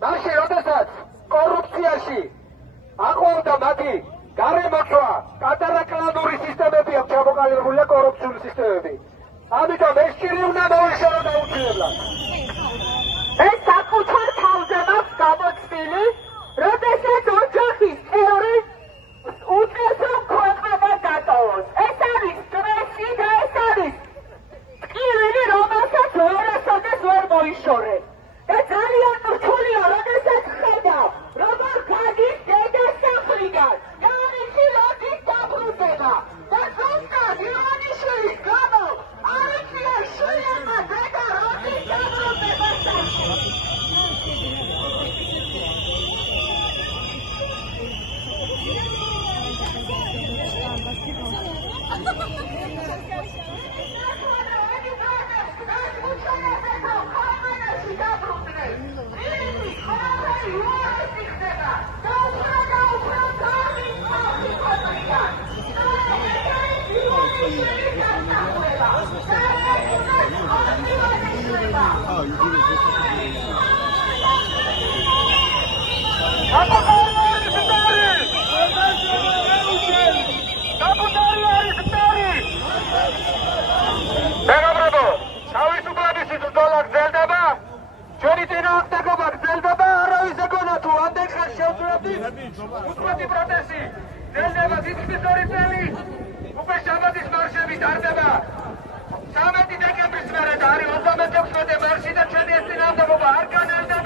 მაშინ როდესაც კორუფციაში აყვავდა მათი გარემოწვა, კატარაკლანური სისტემები აქვს ჩამოყალიბებული და კორუფციული სისტემები. ამიტომ ეს ჭირი უნდა მოიშალო დაუჩინებლად. ეს საკუთარ თავზე მაქვს გამოცდილი, როდესაც ოჯახის წევრი უწევს რომ ქვეყანა დატოვოს. ეს არის სტრესი და ეს არის ტკივილი, რომელსაც ვერასოდეს ვერ მოიშორებ. და ძალიან რთულია, როდესაც ხედავ, როგორ გადის დედა სახლიდან და არიცი როდის დაბრუნდება და ზუსტად ივანიშვილის გამო არიცია შვილებმა დედა როდის დაბრუნდება სახლში. უწყვეტი პროტესტი ძელდება თითქმის 2 წელი, უკვე შაბათის მარშები ტარდება 13 დეკემბრის მერე და არის 36 მარში და ჩვენი ეს წინააღმდეგობა არ განელდა.